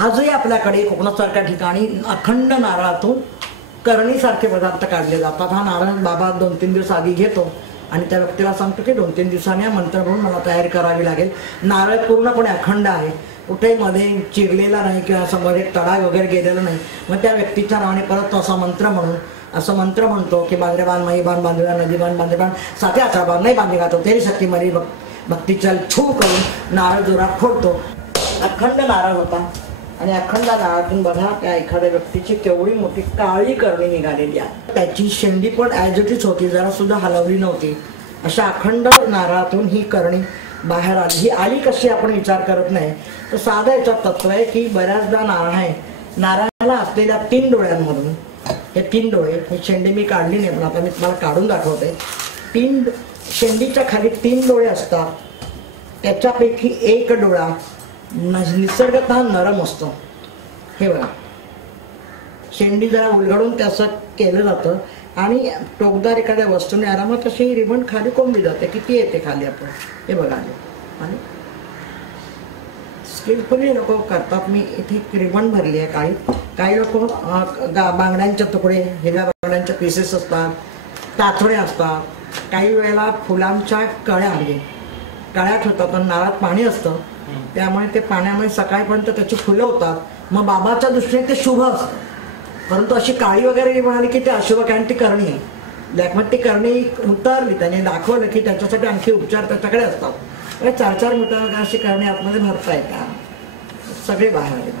आजही आपल्याकडे कोकणासारख्या ठिकाणी अखंड नारळातून करणीसारखे पदार्थ काढले जातात। हा नारळ बाबा 2-3 दिवस आधी घेतो आणि त्या व्यक्तीला सांगतो की 2-3 दिवसांनी मंत्र म्हणून मला तयारी करावी लागेल। नारळ पूर्णपणे अखंड आहे, कुठे मध्ये चिरलेला नाही किंवा समोर एक तडा वगैरे गेलेला नाही। मग त्या व्यक्तीच्या नावाने परत तो असं मंत्र म्हणतो की बांधरे बांध मही बांध बांधव्या नदी बांध बांधरे बांध 7-8 बार नाही बांधे गातो तेरी शक्ती मरी भक्ती चल छू करून नारळ जोरात फोडतो। अखंड नारळ होता आणि अखंड नारळातून बघा त्या एखाद्या व्यक्तीची केवढी मोठी काळी करणी निघालेली आहे। त्याची शेंडी पण ॲज इट इज होती, जरा सुद्धा हलवली नव्हती। अशा अखंड नारळातून ही करणी बाहेर आली। ही आली कशी आपण विचार करत नाही, तर साधं याच्यात तत्व आहे की बऱ्याचदा नारळ आहे, नारळाला असलेल्या 3 डोळ्यांमधून हे 3 डोळे, ही शेंडी मी काढली नाही पण आता मी तुम्हाला काढून दाखवते। 3 शेंडीच्या खाली 3 डोळे असतात, त्याच्यापैकी एक डोळा निसर्गतः नरम असतो। हे बघा, शेंडी जरा उलगडून त्याचं केलं जातं आणि टोकदार एखाद्या वस्तूने आरामात अशी रिबन खाली कोंबली जाते, किती येते खाली आपण हे बघा। आणि स्किलफुली लोक करतात। मी इथे रिबन भरली आहे। काही लोक बांगड्यांचे तुकडे, हिरव्या बांगड्यांचे पीसेस असतात, ताथोडे असतात, काही वेळेला फुलांच्या कळ्या म्हणजे कळ्या ठेवतात आणि नारळात पाणी असतं त्यामुळे ते पाण्यामध्ये सकाळपर्यंत त्याची फुलं होतात। मग बाबाच्या दृष्टीने ते शुभ असतं, परंतु अशी काळी वगैरे म्हणाली की ते अशुभ, कारण ती करणी आहे। ब्लॅकमध्ये ती करणी उतरली, त्याने दाखवलं की त्याच्यासाठी आणखी उपचार त्याच्याकडे असतात। 4-4 मीटर अशी करणी आतमध्ये भरता येतात, सगळे बाहेर आले।